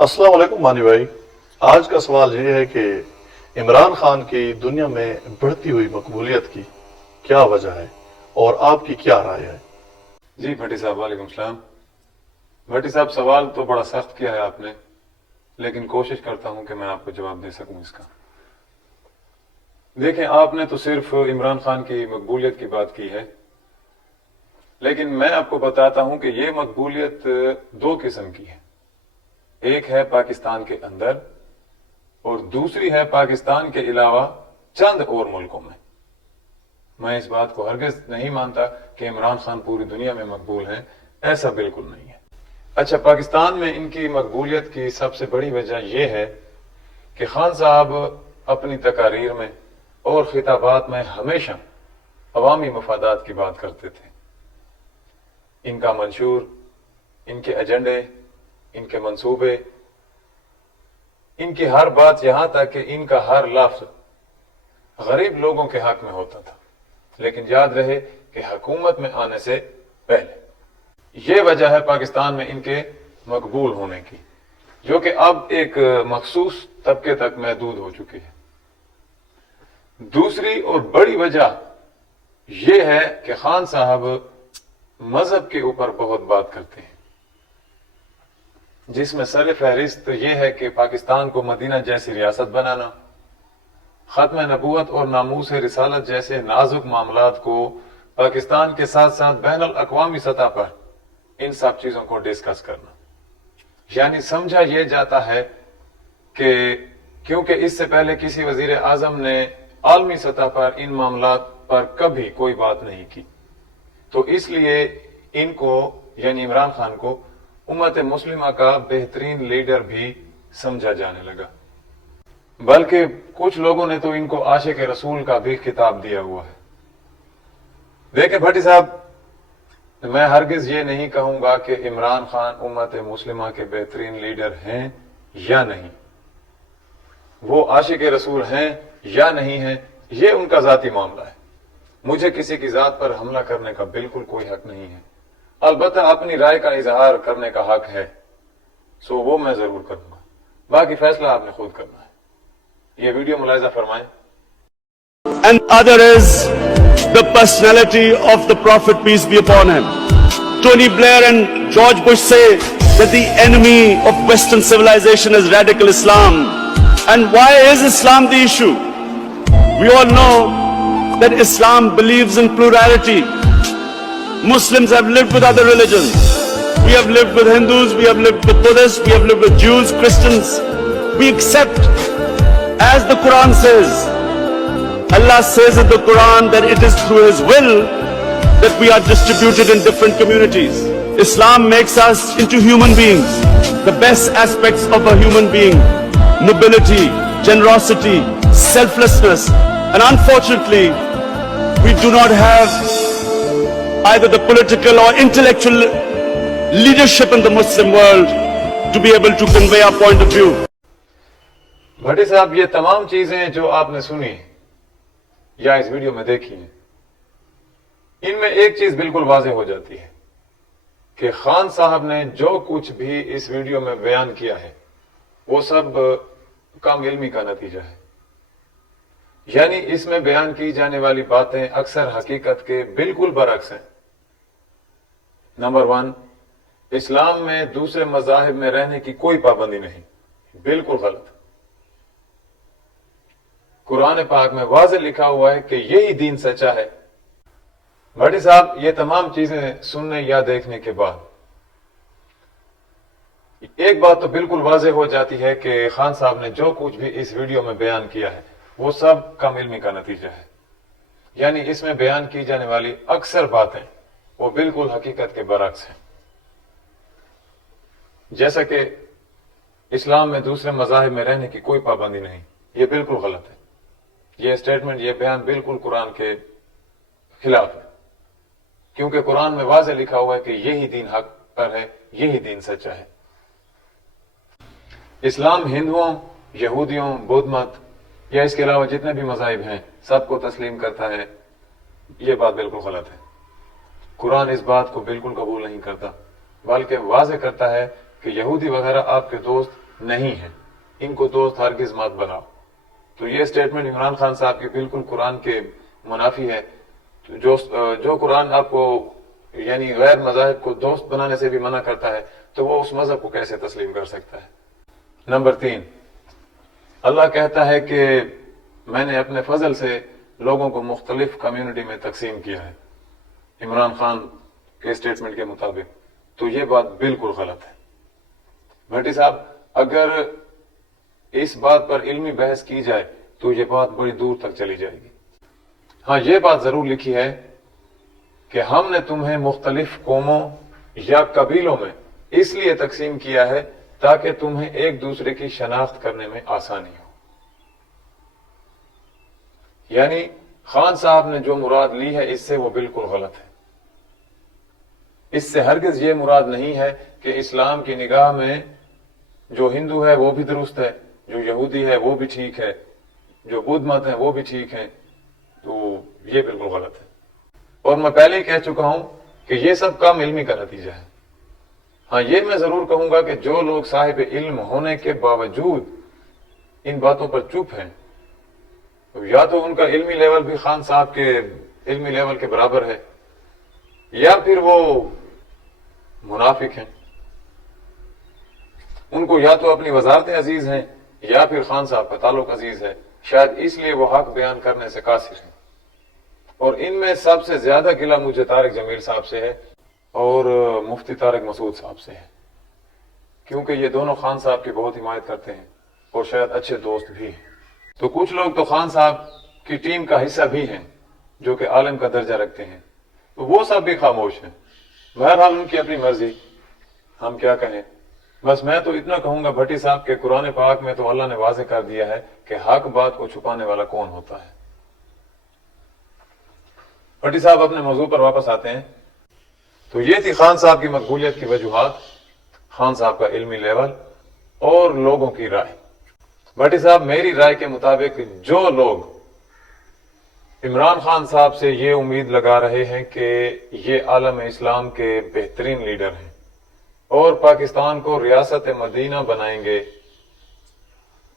السلام علیکم مانی بھائی، آج کا سوال یہ ہے کہ عمران خان کی دنیا میں بڑھتی ہوئی مقبولیت کی کیا وجہ ہے اور آپ کی کیا رائے ہے؟ جی بھٹی صاحب، وعلیکم السلام۔ بھٹی صاحب، سوال تو بڑا سخت کیا ہے آپ نے، لیکن کوشش کرتا ہوں کہ میں آپ کو جواب دے سکوں اس کا۔ دیکھیں، آپ نے تو صرف عمران خان کی مقبولیت کی بات کی ہے، لیکن میں آپ کو بتاتا ہوں کہ یہ مقبولیت دو قسم کی ہے۔ ایک ہے پاکستان کے اندر اور دوسری ہے پاکستان کے علاوہ چند اور ملکوں میں۔ میں اس بات کو ہرگز نہیں مانتا کہ عمران خان پوری دنیا میں مقبول ہیں، ایسا بالکل نہیں ہے۔ اچھا، پاکستان میں ان کی مقبولیت کی سب سے بڑی وجہ یہ ہے کہ خان صاحب اپنی تقاریر میں اور خطابات میں ہمیشہ عوامی مفادات کی بات کرتے تھے۔ ان کا منشور، ان کے ایجنڈے، ان کے منصوبے، ان کی ہر بات، یہاں تک کہ ان کا ہر لفظ غریب لوگوں کے حق میں ہوتا تھا، لیکن یاد رہے کہ حکومت میں آنے سے پہلے۔ یہ وجہ ہے پاکستان میں ان کے مقبول ہونے کی، جو کہ اب ایک مخصوص طبقے تک محدود ہو چکی ہے۔ دوسری اور بڑی وجہ یہ ہے کہ خان صاحب مذہب کے اوپر بہت بات کرتے ہیں، جس میں سر فہرست یہ ہے کہ پاکستان کو مدینہ جیسی ریاست بنانا، ختم نبوت اور ناموس رسالت جیسے نازک معاملات کو پاکستان کے ساتھ ساتھ بین الاقوامی سطح پر ان سب چیزوں کو ڈسکس کرنا۔ یعنی سمجھا یہ جاتا ہے کہ کیونکہ اس سے پہلے کسی وزیر اعظم نے عالمی سطح پر ان معاملات پر کبھی کوئی بات نہیں کی، تو اس لیے ان کو، یعنی عمران خان کو، امت مسلمہ کا بہترین لیڈر بھی سمجھا جانے لگا۔ بلکہ کچھ لوگوں نے تو ان کو عاشق رسول کا بھی خطاب دیا ہوا ہے۔ دیکھیں بھٹی صاحب، میں ہرگز یہ نہیں کہوں گا کہ عمران خان امت مسلمہ کے بہترین لیڈر ہیں یا نہیں، وہ عاشق رسول ہیں یا نہیں ہیں، یہ ان کا ذاتی معاملہ ہے۔ مجھے کسی کی ذات پر حملہ کرنے کا بالکل کوئی حق نہیں ہے، البتہ اپنی رائے کا اظہار کرنے کا حق ہے، سو وہ میں ضرور کروں گا، باقی فیصلہ آپ نے خود کرنا ہے۔ یہ ویڈیو ملاحظہ فرمائیں۔ And other is the personality of the Prophet, peace be upon him. Tony Blair and George Bush say that the enemy of Western civilization is radical Islam. And why is Islam the issue? We all know that Islam believes in plurality. Muslims have lived with other religions. We have lived with Hindus, we have lived with Buddhists, we have lived with Jews, Christians. We accept, as the Quran says, Allah says in the Quran that it is through His will that we are distributed in different communities. Islam makes us into human beings, the best aspects of a human being: nobility, generosity, selflessness. And unfortunately, we do not have either the political or intellectual leadership in the Muslim world to be able to convey our point of view. بھٹی صاحب، یہ تمام چیزیں جو آپ نے سنی یا اس video میں دیکھی ہیں، ان میں ایک چیز بالکل واضح ہو جاتی ہے کہ خان صاحب نے جو کچھ بھی اس ویڈیو میں بیان کیا ہے وہ سب کم علمی کا نتیجہ ہے۔ یعنی اس میں بیان کی جانے والی باتیں اکثر حقیقت کے بالکل برعکس ہیں۔ نمبر 1، اسلام میں دوسرے مذاہب میں رہنے کی کوئی پابندی نہیں، بالکل غلط۔ قرآن پاک میں واضح لکھا ہوا ہے کہ یہی دین سچا ہے۔ بھٹی صاحب، یہ تمام چیزیں سننے یا دیکھنے کے بعد ایک بات تو بالکل واضح ہو جاتی ہے کہ خان صاحب نے جو کچھ بھی اس ویڈیو میں بیان کیا ہے وہ سب کم علمی کا نتیجہ ہے۔ یعنی اس میں بیان کی جانے والی اکثر باتیں وہ بالکل حقیقت کے برعکس ہیں۔ جیسا کہ اسلام میں دوسرے مذاہب میں رہنے کی کوئی پابندی نہیں، یہ بالکل غلط ہے۔ یہ سٹیٹمنٹ، یہ بیان بالکل قرآن کے خلاف ہے، کیونکہ قرآن میں واضح لکھا ہوا ہے کہ یہی دین حق پر ہے، یہی دین سچا ہے۔ اسلام ہندوؤں، یہودیوں، بدھ مت یا اس کے علاوہ جتنے بھی مذاہب ہیں سب کو تسلیم کرتا ہے، یہ بات بالکل غلط ہے۔ قرآن اس بات کو بالکل قبول نہیں کرتا، بلکہ واضح کرتا ہے کہ یہودی وغیرہ آپ کے دوست نہیں ہیں، ان کو دوست ہرگز مت بناؤ۔ تو یہ سٹیٹمنٹ عمران خان صاحب کی بالکل قرآن کے منافی ہے۔ جو قرآن آپ کو یعنی غیر مذاہب کو دوست بنانے سے بھی منع کرتا ہے تو وہ اس مذہب کو کیسے تسلیم کر سکتا ہے؟ نمبر 3، اللہ کہتا ہے کہ میں نے اپنے فضل سے لوگوں کو مختلف کمیونٹی میں تقسیم کیا ہے عمران خان کے سٹیٹمنٹ کے مطابق، تو یہ بات بالکل غلط ہے۔ بھٹی صاحب، اگر اس بات پر علمی بحث کی جائے تو یہ بات بڑی دور تک چلی جائے گی۔ ہاں، یہ بات ضرور لکھی ہے کہ ہم نے تمہیں مختلف قوموں یا قبیلوں میں اس لیے تقسیم کیا ہے تاکہ تمہیں ایک دوسرے کی شناخت کرنے میں آسانی ہو۔ یعنی خان صاحب نے جو مراد لی ہے اس سے وہ بالکل غلط ہے۔ اس سے ہرگز یہ مراد نہیں ہے کہ اسلام کی نگاہ میں جو ہندو ہے وہ بھی درست ہے، جو یہودی ہے وہ بھی ٹھیک ہے، جو بدھ مت ہے وہ بھی ٹھیک ہے، تو یہ بالکل غلط ہے۔ اور میں پہلے ہی کہہ چکا ہوں کہ یہ سب کم علمی کا نتیجہ ہے۔ ہاں، یہ میں ضرور کہوں گا کہ جو لوگ صاحب علم ہونے کے باوجود ان باتوں پر چپ ہیں، یا تو ان کا علمی لیول بھی خان صاحب کے علمی لیول کے برابر ہے، یا پھر وہ منافق ہیں۔ ان کو یا تو اپنی وزارتیں عزیز ہیں یا پھر خان صاحب کا تعلق عزیز ہے، شاید اس لیے وہ حق بیان کرنے سے قاصر ہیں۔ اور ان میں سب سے زیادہ گلہ مجھے طارق جمیل صاحب سے ہے اور مفتی طارق مسعود صاحب سے ہے، کیونکہ یہ دونوں خان صاحب کی بہت حمایت کرتے ہیں اور شاید اچھے دوست بھی ہیں۔ تو کچھ لوگ تو خان صاحب کی ٹیم کا حصہ بھی ہیں جو کہ عالم کا درجہ رکھتے ہیں، تو وہ سب بھی خاموش ہیں۔ بہرحال ان کی اپنی مرضی، ہم کیا کہیں۔ بس میں تو اتنا کہوں گا بھٹی صاحب کے قرآن پاک میں تو اللہ نے واضح کر دیا ہے کہ حق بات کو چھپانے والا کون ہوتا ہے۔ بھٹی صاحب اپنے موضوع پر واپس آتے ہیں۔ تو یہ تھی خان صاحب کی مقبولیت کی وجوہات، خان صاحب کا علمی لیول اور لوگوں کی رائے۔ بھٹی صاحب، میری رائے کے مطابق جو لوگ عمران خان صاحب سے یہ امید لگا رہے ہیں کہ یہ عالم اسلام کے بہترین لیڈر ہیں اور پاکستان کو ریاست مدینہ بنائیں گے،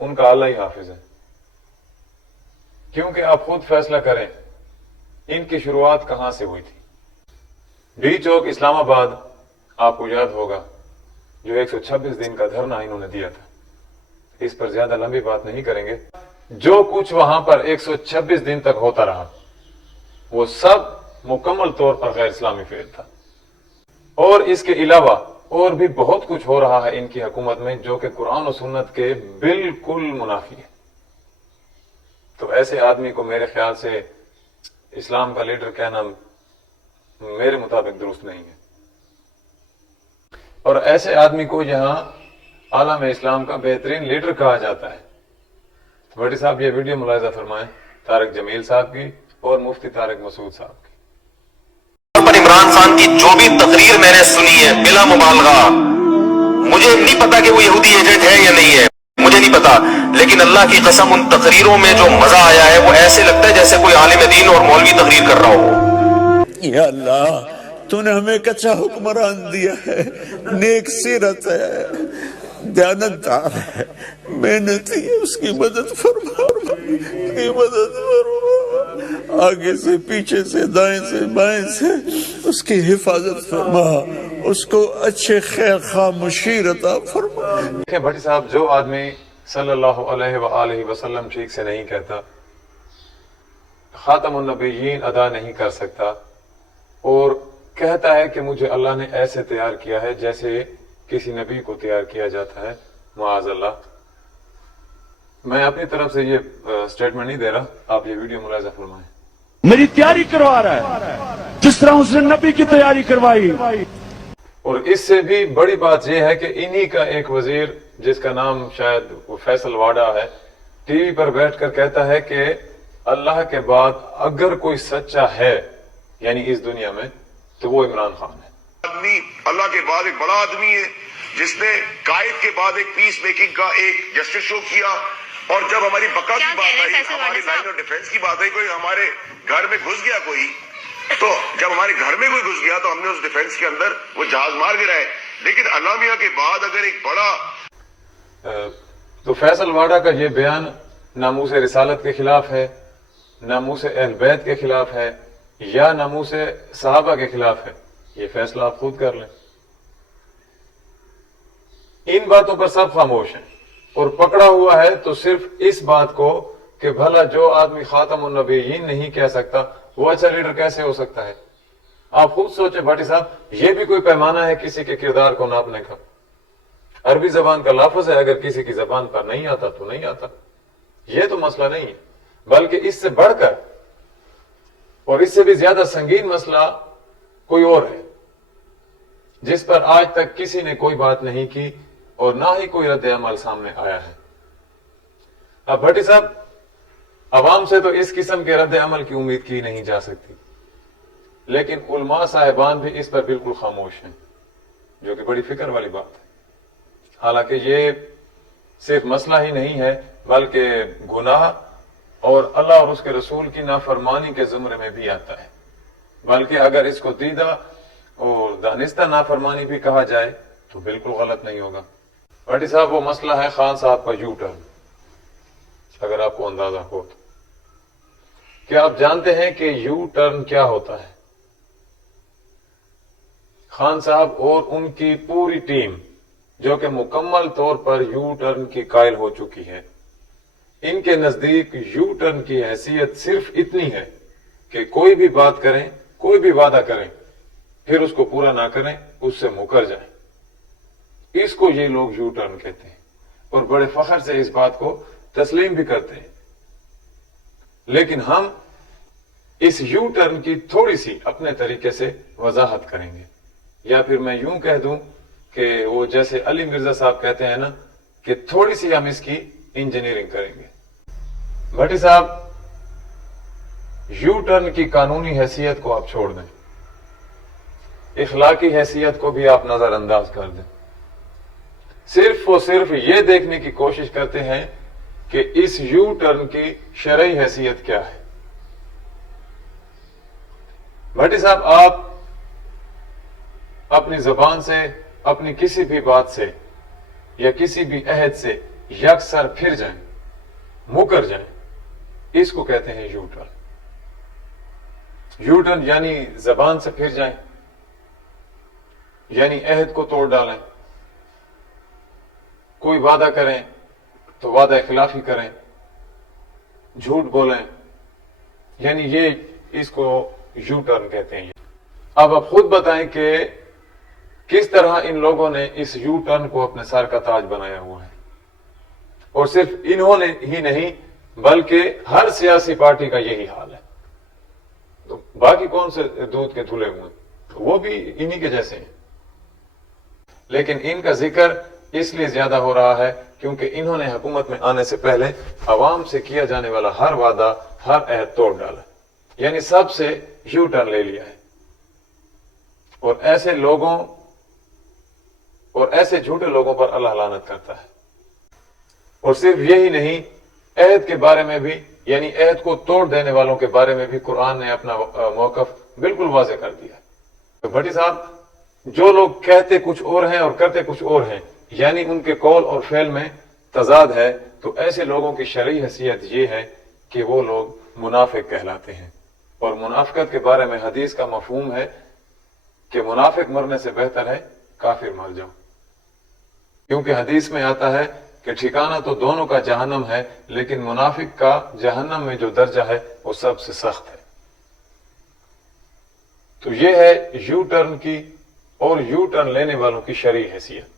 ان کا اللہ ہی حافظ ہے۔ کیونکہ آپ خود فیصلہ کریں ان کی شروعات کہاں سے ہوئی تھی۔ ڈی چوک اسلام آباد آپ کو یاد ہوگا، جو 126 دن کا دھرنا انہوں نے دیا تھا۔ اس پر زیادہ لمبی بات نہیں کریں گے۔ جو کچھ وہاں پر 126 دن تک ہوتا رہا وہ سب مکمل طور پر غیر اسلامی فعل تھا، اور اس کے علاوہ اور بھی بہت کچھ ہو رہا ہے ان کی حکومت میں جو کہ قرآن و سنت کے بالکل منافی ہے۔ تو ایسے آدمی کو میرے خیال سے اسلام کا لیڈر کہنا میرے مطابق درست نہیں ہے، اور ایسے آدمی کو یہاں عالم اسلام کا بہترین لیڈر کہا جاتا ہے۔ بھٹی صاحب، یہ ویڈیو ملاحظہ فرمائیں طارق جمیل صاحب کی اور مفتی طارق مسعود صاحب کی۔ پر عمران خان کی جو بھی تقریر میں نے سنی ہے بلا مبالغہ، مجھے نہیں پتا کہ وہ یہودی ایجنٹ ہے یا نہیں ہے، مجھے نہیں پتا، لیکن اللہ کی قسم ان تقریروں میں جو مزہ آیا ہے وہ ایسے لگتا ہے جیسے کوئی عالم دین اور مولوی تقریر کر رہا ہو۔ یا اللہ، تو نے ہمیں ایک اچھا حکمران دیا ہے، نیک سیرت ہے، دیانتدار ہے، محنتی ہے، اس کی مدد فرما، اس کی مدد فرما، آگے سے پیچھے سے دائیں سے بائیں سے اس کی حفاظت فرما، اس کو اچھے خیر خواہ مشیر عطا فرما۔ دیکھیں بھٹی صاحب، جو آدمی صلی اللہ علیہ وآلہ وسلم ٹھیک سے نہیں کہتا، خاتم النبیین ادا نہیں کر سکتا، اور کہتا ہے کہ مجھے اللہ نے ایسے تیار کیا ہے جیسے کسی نبی کو تیار کیا جاتا ہے، معاذ اللہ۔ میں اپنی طرف سے یہ سٹیٹمنٹ نہیں دے رہا، آپ یہ ویڈیو ملاحظہ فرمائیں۔ میری تیاری کروا رہا ہے جس طرح اس نے نبی کی تیاری کروائی۔ اور اس سے بھی بڑی بات یہ ہے کہ انہی کا ایک وزیر جس کا نام شاید فیصل واڈا ہے، ٹی وی پر بیٹھ کر کہتا ہے کہ اللہ کے بعد اگر کوئی سچا ہے یعنی اس دنیا میں تو وہ عمران خان ہے۔ آدمی اللہ کے بعد ایک بڑا آدمی ہے جس نے قائد کے بعد ایک پیس میکنگ کا ایک جسٹس شو کیا، اور جب ہماری بقا کی بات آئی، ہماری لائن آف ڈیفنس کی بات آئی، کوئی ہمارے گھر میں گھس گیا کوئی، تو جب ہمارے گھر میں کوئی گھس گیا تو ہم نے اس ڈیفنس کے اندر وہ جہاز مار گرائے۔ لیکن علامہ کے بعد اگر ایک بڑا تو فیصل واڈا کا یہ بیان ناموس رسالت کے خلاف ہے، ناموس اہل بیت کے خلاف ہے، یا ناموس صحابہ کے خلاف ہے، یہ فیصلہ آپ خود کر لیں۔ ان باتوں پر سب خاموش ہیں، اور پکڑا ہوا ہے تو صرف اس بات کو کہ بھلا جو آدمی خاتم النبیین نہیں کہہ سکتا وہ اچھا لیڈر کیسے ہو سکتا ہے؟ آپ خود سوچیں بھٹی صاحب، یہ بھی کوئی پیمانہ ہے کسی کے کردار کو ناپنے کا؟ عربی زبان کا لفظ ہے، اگر کسی کی زبان پر نہیں آتا تو نہیں آتا، یہ تو مسئلہ نہیں ہے، بلکہ اس سے بڑھ کر اور اس سے بھی زیادہ سنگین مسئلہ کوئی اور ہے جس پر آج تک کسی نے کوئی بات نہیں کی اور نہ ہی کوئی رد عمل سامنے آیا ہے۔ اب بھٹی صاحب، عوام سے تو اس قسم کے رد عمل کی امید کی نہیں جا سکتی، لیکن علماء صاحبان بھی اس پر بالکل خاموش ہیں، جو کہ بڑی فکر والی بات ہے۔ حالانکہ یہ صرف مسئلہ ہی نہیں ہے بلکہ گناہ اور اللہ اور اس کے رسول کی نافرمانی کے زمرے میں بھی آتا ہے، بلکہ اگر اس کو دیدہ اور دانستہ نافرمانی بھی کہا جائے تو بالکل غلط نہیں ہوگا۔ بھٹی صاحب، وہ مسئلہ ہے خان صاحب کا یو ٹرن، اگر آپ کو اندازہ ہو تو۔ کیا آپ جانتے ہیں کہ یو ٹرن کیا ہوتا ہے؟ خان صاحب اور ان کی پوری ٹیم جو کہ مکمل طور پر یو ٹرن کی قائل ہو چکی ہے، ان کے نزدیک یو ٹرن کی حیثیت صرف اتنی ہے کہ کوئی بھی بات کریں، کوئی بھی وعدہ کریں، پھر اس کو پورا نہ کریں، اس سے مکر جائیں۔ اس کو یہ لوگ یو ٹرن کہتے ہیں اور بڑے فخر سے اس بات کو تسلیم بھی کرتے ہیں۔ لیکن ہم اس یو ٹرن کی تھوڑی سی اپنے طریقے سے وضاحت کریں گے، یا پھر میں یوں کہہ دوں کہ وہ جیسے علی مرزا صاحب کہتے ہیں نا کہ تھوڑی سی ہم اس کی انجینئرنگ کریں گے۔ بھٹی صاحب، یو ٹرن کی قانونی حیثیت کو آپ چھوڑ دیں، اخلاقی حیثیت کو بھی آپ نظر انداز کر دیں، صرف اور صرف یہ دیکھنے کی کوشش کرتے ہیں کہ اس یو ٹرن کی شرعی حیثیت کیا ہے۔ بھٹی صاحب، آپ اپنی زبان سے، اپنی کسی بھی بات سے یا کسی بھی عہد سے یکسر پھر جائیں، مکر جائیں، اس کو کہتے ہیں یو ٹرن۔ یو ٹرن یعنی زبان سے پھر جائیں، یعنی عہد کو توڑ ڈالیں، کوئی وعدہ کریں تو وعدہ خلافی کریں، جھوٹ بولیں، یعنی یہ اس کو یو ٹرن کہتے ہیں۔ اب آپ خود بتائیں کہ کس طرح ان لوگوں نے اس یو ٹرن کو اپنے سر کا تاج بنایا ہوا ہے، اور صرف انہوں نے ہی نہیں بلکہ ہر سیاسی پارٹی کا یہی حال ہے۔ تو باقی کون سے دودھ کے دھلے ہوئے ہیں؟ وہ بھی انہی کے جیسے ہیں، لیکن ان کا ذکر اس لیے زیادہ ہو رہا ہے کیونکہ انہوں نے حکومت میں آنے سے پہلے عوام سے کیا جانے والا ہر وعدہ، ہر عہد توڑ ڈالا، یعنی سب سے یو ٹرن لے لیا ہے، اور ایسے لوگوں اور ایسے جھوٹے لوگوں پر اللہ لعنت کرتا ہے۔ اور صرف یہی نہیں، عہد کے بارے میں بھی، یعنی عہد کو توڑ دینے والوں کے بارے میں بھی قرآن نے اپنا موقف بالکل واضح کر دیا۔ تو بھٹی صاحب، جو لوگ کہتے کچھ اور ہیں اور کرتے کچھ اور ہیں، یعنی ان کے قول اور فعل میں تضاد ہے، تو ایسے لوگوں کی شرعی حیثیت یہ ہے کہ وہ لوگ منافق کہلاتے ہیں۔ اور منافقت کے بارے میں حدیث کا مفہوم ہے کہ منافق مرنے سے بہتر ہے کافر مر جاؤ، کیونکہ حدیث میں آتا ہے کہ ٹھکانہ تو دونوں کا جہنم ہے، لیکن منافق کا جہنم میں جو درجہ ہے وہ سب سے سخت ہے۔ تو یہ ہے یو ٹرن کی اور یو ٹرن لینے والوں کی شرعی حیثیت۔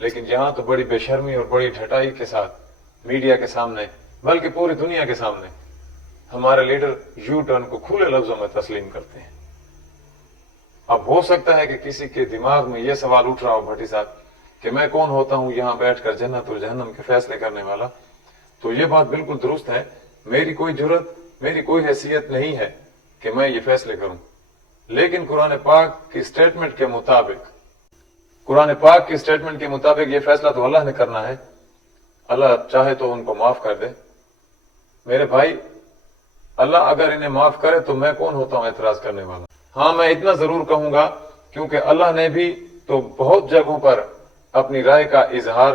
لیکن یہاں تو بڑی بے شرمی اور بڑی ڈھٹائی کے ساتھ میڈیا کے سامنے، بلکہ پوری دنیا کے سامنے، ہمارے لیڈر یو ٹرن کو کھلے لفظوں میں تسلیم کرتے ہیں۔ اب ہو سکتا ہے کہ کسی کے دماغ میں یہ سوال اٹھ رہا ہو بھٹی صاحب کہ میں کون ہوتا ہوں یہاں بیٹھ کر جنت اور جہنم کے فیصلے کرنے والا؟ تو یہ بات بالکل درست ہے، میری کوئی جرت، میری کوئی حیثیت نہیں ہے کہ میں یہ فیصلے کروں، لیکن قرآن پاک کی سٹیٹمنٹ کے مطابق یہ فیصلہ تو اللہ نے کرنا ہے۔ اللہ چاہے تو ان کو معاف کر دے۔ میرے بھائی، اللہ اگر انہیں معاف کرے تو میں کون ہوتا ہوں اعتراض کرنے والا؟ ہاں، میں اتنا ضرور کہوں گا کیونکہ اللہ نے بھی تو بہت جگہوں پر اپنی رائے کا اظہار